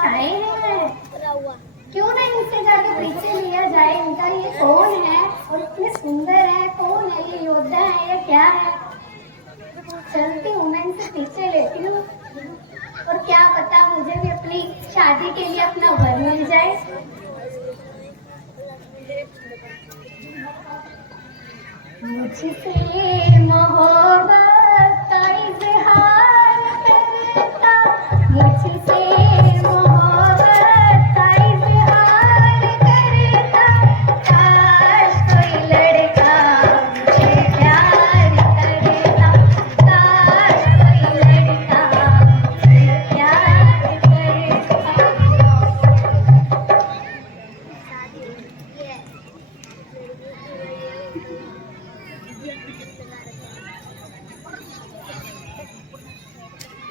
आए हैं, क्यों ना इनसे जाके परिचय लिया जाए। इनका ये कौन है और इतने सुंदर है, कौन है ये, योद्धा है या क्या है। चलती हूँ, मैं इनसे परिचय लेती हूँ और क्या पता मुझे भी अपनी शादी के लिए अपना वर मिल जाए। मुझसे मोहब्बत का इज़हार करता, मुझसे मोहब्बत का इज़हार करता, काश कोई लड़का मुझे प्यार करता, काश कोई लड़का मुझे प्यार करता।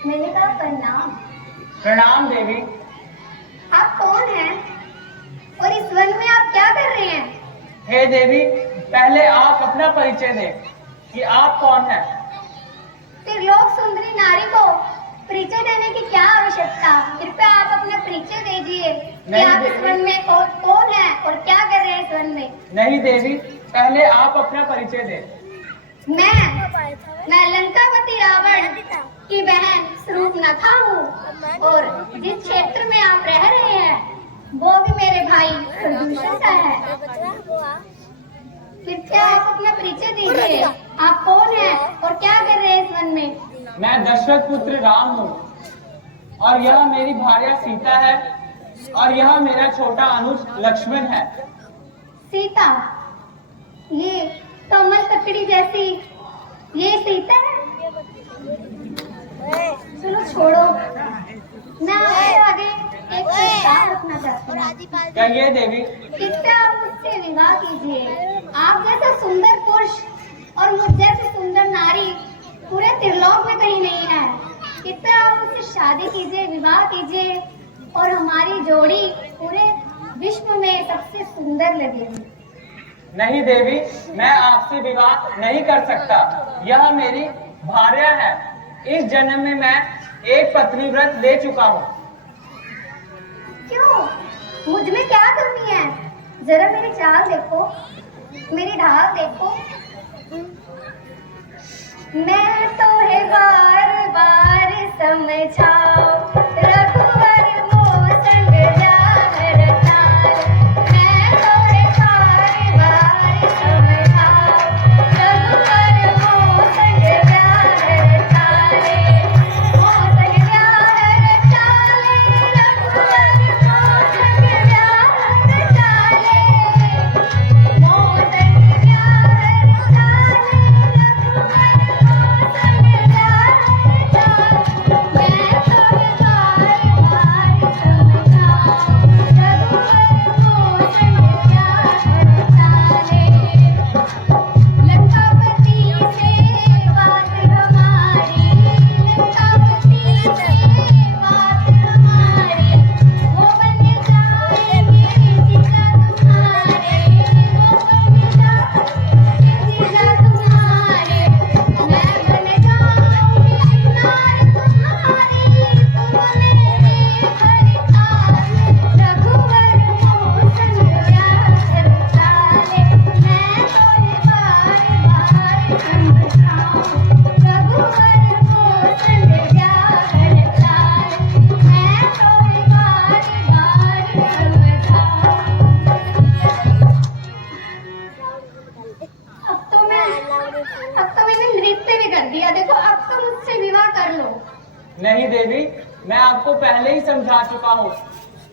मैंने कहा प्रणाम। प्रणाम देवी। आप कौन हैं और इस वन में आप क्या कर रहे हैं? हे देवी, पहले आप अपना परिचय दें कि आप कौन हैं। त्रिलोक सुंदरी नारी को परिचय देने की क्या आवश्यकता? कृपया आप अपना परिचय दीजिए कि आप इस वन में कौन हैं और क्या कर रहे हैं इस वन में। नहीं देवी, पहले आप अपना परिचय दें। मैं लंकावती रावण की बहन शूर्पणखा हूँ और जिस क्षेत्र में आप रह रहे हैं वो भी मेरे भाई प्रदूषण का है। कृपया आप अपना परिचय दीजिए, आप कौन हैं और क्या कर रहे हैं इस वन में। मैं दशरथ पुत्र राम हूँ और यह मेरी भार्या सीता है और यह मेरा छोटा अनुज लक्ष्मण है। सीता, ये कमल ककड़ी जैसी ये सीता है? चलो छोड़ो, मैं आपसे आगे एक प्रस्ताव रखना चाहती हूँ। कहिए देवी। कृपया आप मुझसे विवाह कीजिए। आप जैसा सुंदर पुरुष और मुझ जैसी सुंदर नारी पूरे त्रिलोक में कहीं नहीं है। कृपया आप मुझसे शादी कीजिए, विवाह कीजिए और हमारी जोड़ी पूरे विश्व में सबसे सुंदर लगेगी। नहीं देवी, मैं आपसे विवाह नहीं कर सकता। यह मेरी भार्या है। इस जन्म में मैं एक पत्नी व्रत ले चुका हूँ। क्यों? मुझ में क्या कमी है? जरा मेरी चाल देखो, मेरी ढाल देखो। मैं तो है बार बार समझाऊं, रघुवर मोह संग जाहर तार। मैं तो है बार बार समझाऊं, रघुवर मोह संग जाहर तारे। मोह संग जाहर चाले, रघुवर मोह संग जाहर चाले। मोह संग जाहर चाले, नहीं देवी, मैं आपको पहले ही समझा चुका हूँ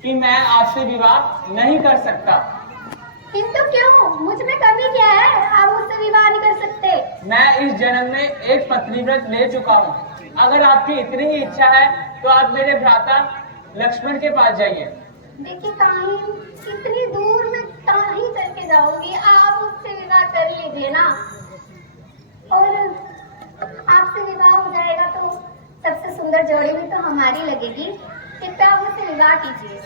कि मैं आपसे विवाह नहीं कर सकता। किंतु क्यों? मुझ में कमी क्या है? आप मुझसे विवाह नहीं कर सकते। मैं इस जन्म में एक पत्नी व्रत ले चुका हूँ। अगर आपकी इतनी ही इच्छा है तो आप मेरे भ्राता लक्ष्मण के पास जाइए। देखिए कहीं इतनी दूर में कहीं चल के जाऊंगी, आप मुझसे विवाह कर लीजिए ना। और आपसे विवाह हो जाएगा तो सबसे सुंदर जोड़ी भी तो हमारी लगेगी। कृपया आप मुझसे विवाह कीजिए।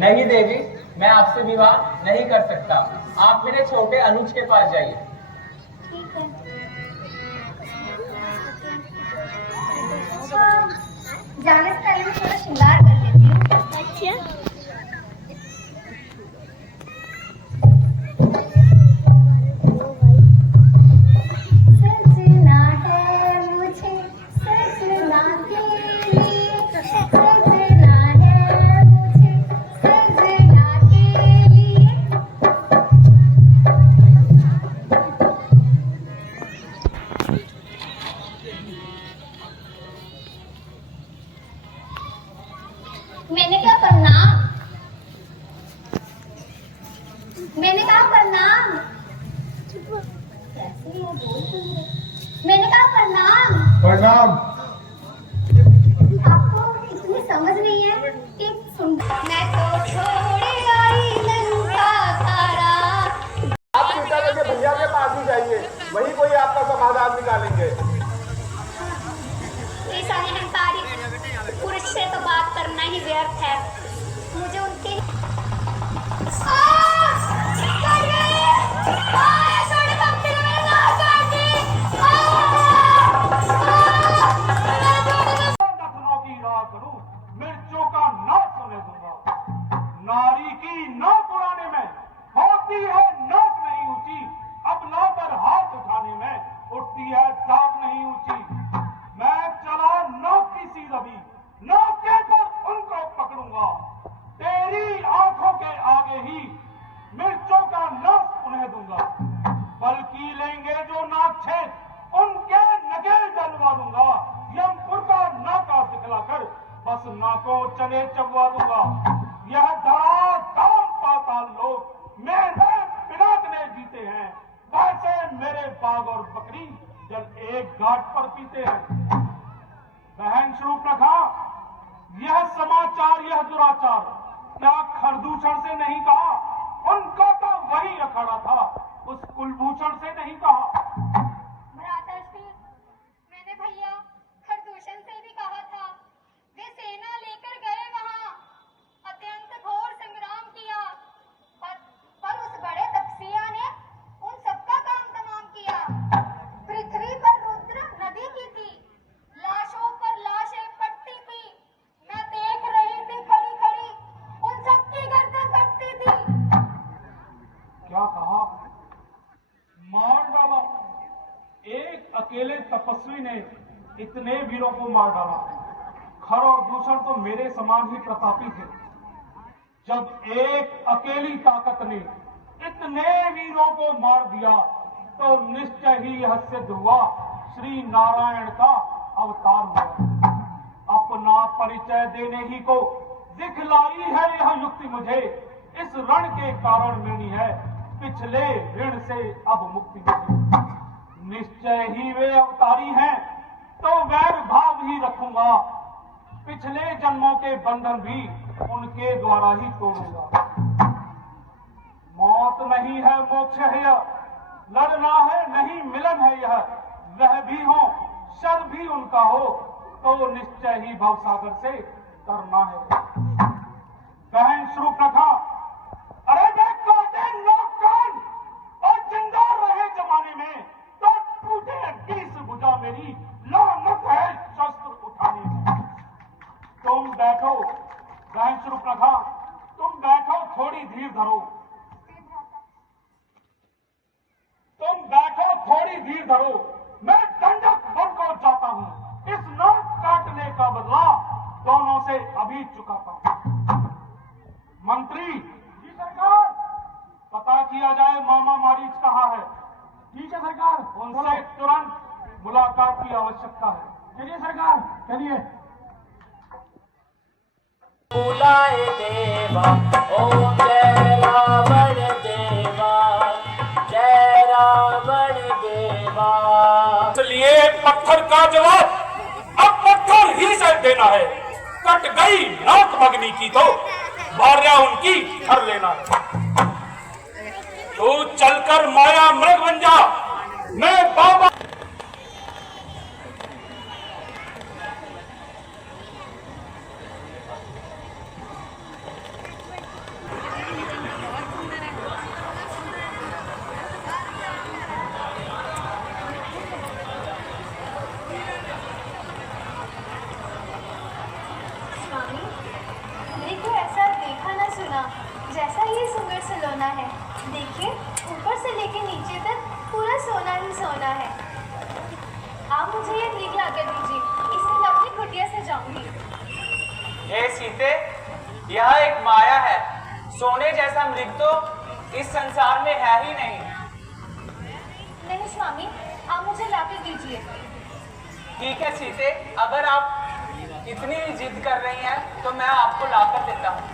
नहीं देवी, मैं आपसे विवाह नहीं कर सकता। आप मेरे छोटे अनुज के पास जाइए। ठीक है। जाने से पहले मैं थोड़ा श्रृंगार कर लेती हूँ। देखिए। सजना है मुझे सजना के लिए, सजना है मुझे सजना के लिए। मैंने क्या प्रणाम, मैंने कहा प्रणाम। कैसे ये बोल क्यों नहीं रहे? मैंने कहा प्रणाम। प्रणाम। आपको इतनी समझ नहीं है कि मैं तो छोड़े आई लंका तारा। आप चिंता करके भैया के पास ही जाइए, वही कोई आपका समाधान निकालेंगे। इस अहंकारी पुरुष से तो बात करना ही व्यर्थ है। मुझे उनके दफनों की राह करूं, मिर्चों का नाक सुने दूंगा। नारी की नाक उड़ाने में होती है नाक नहीं ऊंची, अपना पर हाथ उठाने में उठती है दाग नहीं ऊंची। मैं चला नाक की सी रवि, नाके पर उनको पकड़ूंगा। तेरी आंखों के आगे ही मिर्चों का नाक उन्हें दूंगा। बल्कि लेंगे जो नाक छेद, उनके नकेल डलवा दूंगा। यमपुर का नाका दिखलाकर बस नाकों चले चबवा दूंगा। यह धरा दाम पाताल लोग मेरे बिना जीते हैं, वैसे मेरे बाग और बकरी जब एक घाट पर पीते हैं। बहन शूर्पणखा, यह समाचार, यह दुराचार क्या खरदूषण से नहीं कहा? उनका तो वही अखाड़ा था, उस कुलभूषण से नहीं कहा। भ्राताश्री, मैंने भैया खरदूषण से भी कहा था। वे सेना लेकर गए वहां, अत्यंत घोर संग्राम किया, पर उस बड़े तपस्या ने उन सबका काम तमाम किया। पृथ्वी पर रुद्र नदी की थी, लाशों पर लाशें पड़ती थी। मैं देख रही थी खड़ी खड़ी, उन सबकी गर्दन कटती थी। क्या कहा? मार डाला। एक अकेले तपस्वी ने इतने वीरों को मार डाला। खर और दूषण तो मेरे समान ही प्रतापी थे। जब एक अकेली ताकत ने इतने वीरों को मार दिया तो निश्चय ही यह सिद्ध हुआ श्री नारायण का अवतार हुआ। अपना परिचय देने ही को दिखलाई है यह युक्ति मुझे। इस रण के कारण मिलनी है पिछले ऋण से अब मुक्ति मुझे। निश्चय ही वे अवतारी हैं तो वैर भाव ही रखूंगा। पिछले जन्मों के बंधन भी उनके द्वारा ही तोड़ूंगा। मौत नहीं है मोक्ष है यह, लड़ना है नहीं मिलन है यह। वह भी हो शर भी उनका हो तो निश्चय ही भवसागर से करना है। बहन शूर्पणखा, अरे वे काटे लोग कान और जिंदा रहे जमाने में तो टूटे 20 भुजा मेरी लानत है शस्त्र उठाने में। तुम बैठो बहन शूर्पणखा, तुम बैठो, थोड़ी धीर धरो। तुम बैठो, थोड़ी धीर धरो। मैं दंडक बनकर जाता हूं। इस नाक काटने का बदला दोनों से अभी चुकाता हूं। मंत्री जी सरकार, पता किया जाए मामा मारीच कहाँ है। ठीक है सरकार, उनसे तुरंत मुलाकात की आवश्यकता है। चलिए सरकार, चलिए। बुलाए देवा ओम जय रावण देवा, जय रावण देवा। इसलिए पत्थर का जवाब अब पत्थर ही से देना है। कट गई नाक मगनी की तो भार्या उनकी हर लेना है। तू चलकर माया मृग बन जा, मैं बाबा। देखो ऐसा जैसा ये सुंदर सलोना है, देखिए ऊपर से लेके नीचे तक पूरा सोना ही सोना है। आप मुझे ये रीग ला कर दीजिए, इसे मैं अपनी कुटिया से जाऊंगी। हे सीते, यह एक माया है। सोने जैसा मृग तो इस संसार में है ही नहीं। नहीं स्वामी, आप मुझे ला कर दीजिए। ठीक है सीते, अगर आप इतनी जिद कर रही हैं तो मैं आपको लाकर देता हूँ।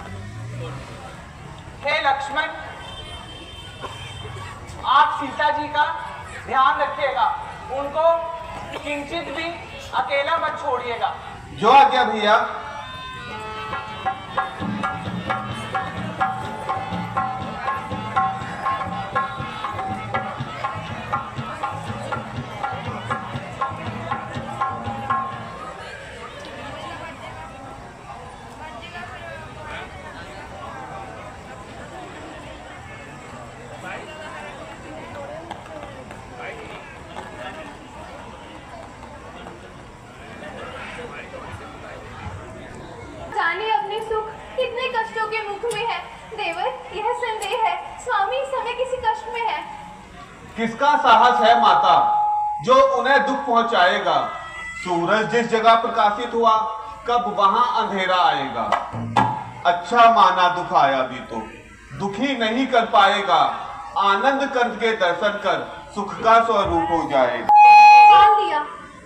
हे लक्ष्मण, आप सीता जी का ध्यान रखिएगा, उनको किंचित भी अकेला मत छोड़िएगा। जो आज्ञा भैया। जाने अपने सुख कितने कष्टों के मुख में है। देवर, यह संदेह है स्वामी इस समय किसी कष्ट में है। किसका साहस है माता जो उन्हें दुख पहुंचाएगा? सूरज जिस जगह प्रकाशित हुआ, कब वहां अंधेरा आएगा। अच्छा माना दुख आया भी तो दुखी नहीं कर पाएगा। आनंद कंठ के दर्शन कर सुख का स्वरूप हो जाएगा। मान लिया,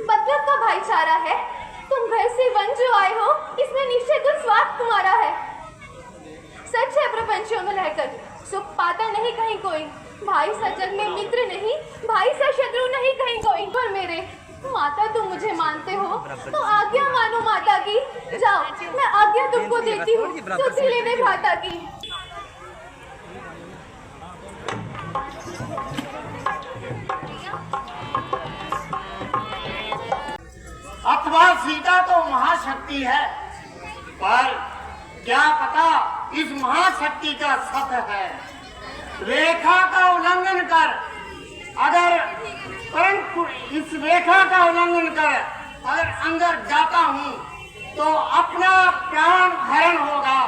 मतलब का भाईचारा है। तुम घर से वन जो आए हो, इसमें निश्चय कुछ स्वार्थ तुम्हारा है। सच है, प्रपंचों में रहकर सुख पाता नहीं कहीं कोई। भाई सा जग में मित्र नहीं, भाई सा शत्रु नहीं कहीं कोई। पर मेरे माता, तुम मुझे मानते हो तो आज्ञा मानो माता की। जाओ, मैं आज्ञा तुमको देती हूँ, सुख लेने भ्राता की। अथवा सीता तो महाशक्ति है, पर क्या पता इस महाशक्ति का सत है। रेखा का उल्लंघन कर, अगर परंतु इस रेखा का उल्लंघन कर अगर अंदर जाता हूँ तो अपना प्राण हरण होगा।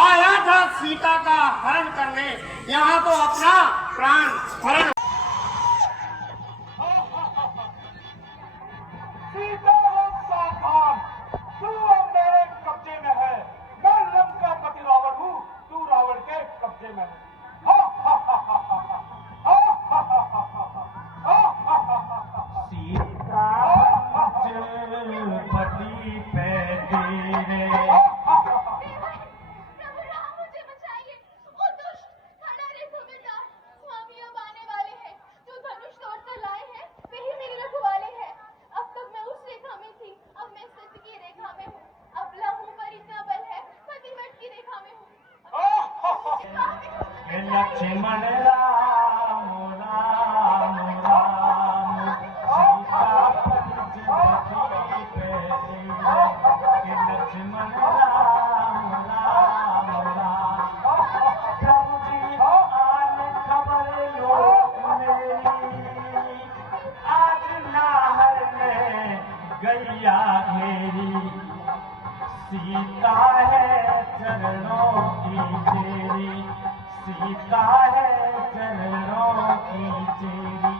आया था सीता का हरण करने, यहाँ तो अपना प्राण हरण। सीता हो सावधान, तू अब मेरे कब्जे में है। मैं लंका पति रावण हूँ, तू रावण के कब्जे में है। सीता पति पे तेरे। प्रभु राम, मुझे बचाइए। ओ दुष्ट, खड़ा रे सूबेदार, स्वामी अब आने वाले हैं। जो धनुष तोड़कर लाए हैं, वही मेरे रखवाले हैं। अब तक मैं उस रेखा में थी, अब मैं सत्य की रेखा में हूँ। अबला हूँ पर इतना बल है, पतिव्रत की रेखा में हूँ। लक्ष्मण राम राम राम, सीता पंचवटी पे तेरे। लक्ष्मण राम राम राम, प्रभु जी आन खबर लो मेरी। आज नाहर में गैया घेरी, सीता है चरणों की तेरी। सीता है चरणों की तेरी,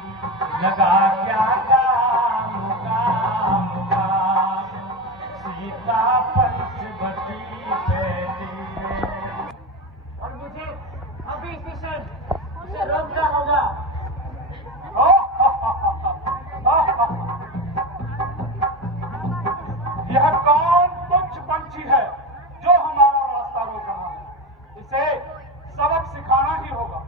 लगा क्या काम काम काम। सीता पंचवटी पे तेरे। और मुझे अभी इसी क्षण उसे रोकना होगा। यह कौन तुच्छ पंछी है जो हमारा रास्ता रोक रहा है? इसे सबक सिखाना ही होगा।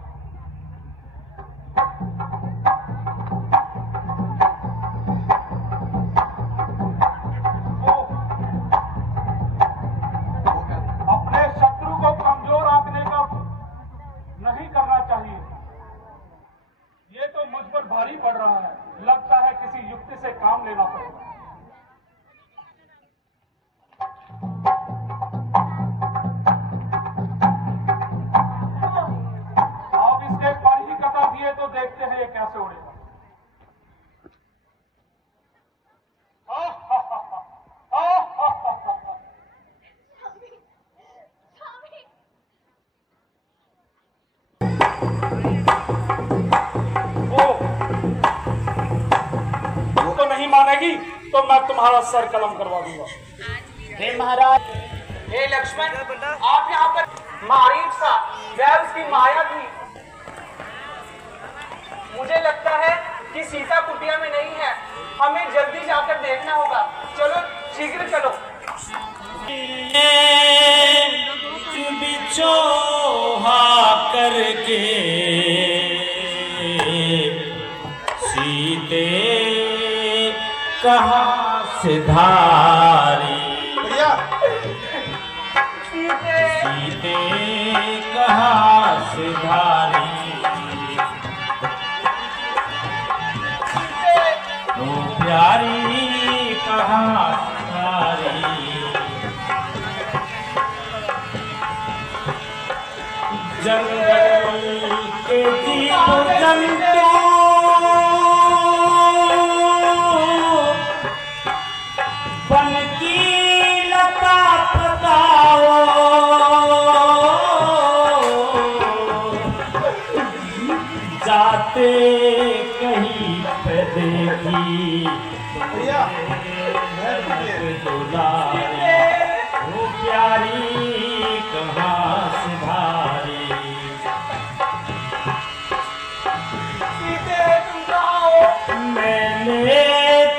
जाएगी तो मैं तुम्हारा सर कलम करवा दूंगा। हे महाराज, हे लक्ष्मण, आप यहाँ पर मारीच सा वह उसकी माया थी। मुझे लगता है कि सीता कुटिया में नहीं है, हमें जल्दी जाकर देखना होगा। चलो, शीघ्र चलो। बिछोहा करके सीते कहाँ से धारी, सीते कहाँ से धारी, तो प्यारी कहाँ से धारी। जंगल के जीव जंतु बन की लता पताओ, जाते कहीं पे देखी दुलारी, वो प्यारी कहाँ से धारी। मैंने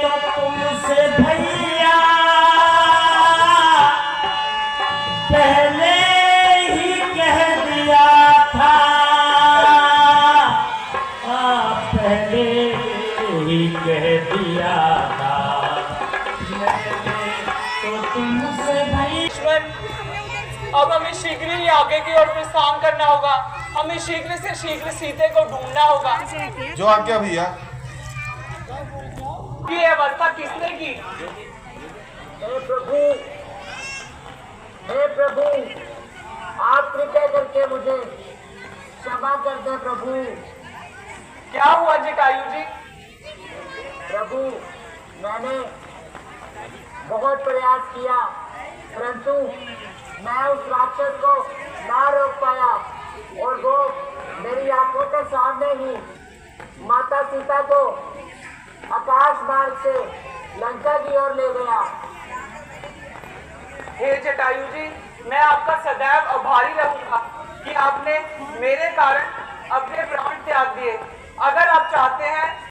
तो तुमसे भैया पहले ही कह दिया था, पहले ही कह दिया था, मैंने तो तुमसे भैया। अब हमें शीघ्र ही आगे की ओर प्रस्थान करना होगा। हमें शीघ्र से शीघ्र सीते को ढूंढना होगा। जो आज्ञा भैया। ये अवस्था किसने की? हे प्रभु, आप कृपया करके मुझे क्षमा कर दे प्रभु। क्या हुआ जटायु जी? प्रभु, मैंने बहुत प्रयास किया, परंतु मैं उस राक्षस को ना रोक पाया और वो मेरी आंखों के सामने ही माता सीता को आकाश मार्ग से लंका की ओर ले गया। हे जटायु जी, मैं आपका सदैव आभारी रहूंगा कि आपने मेरे कारण अपने प्राण त्याग दिए। अगर आप चाहते हैं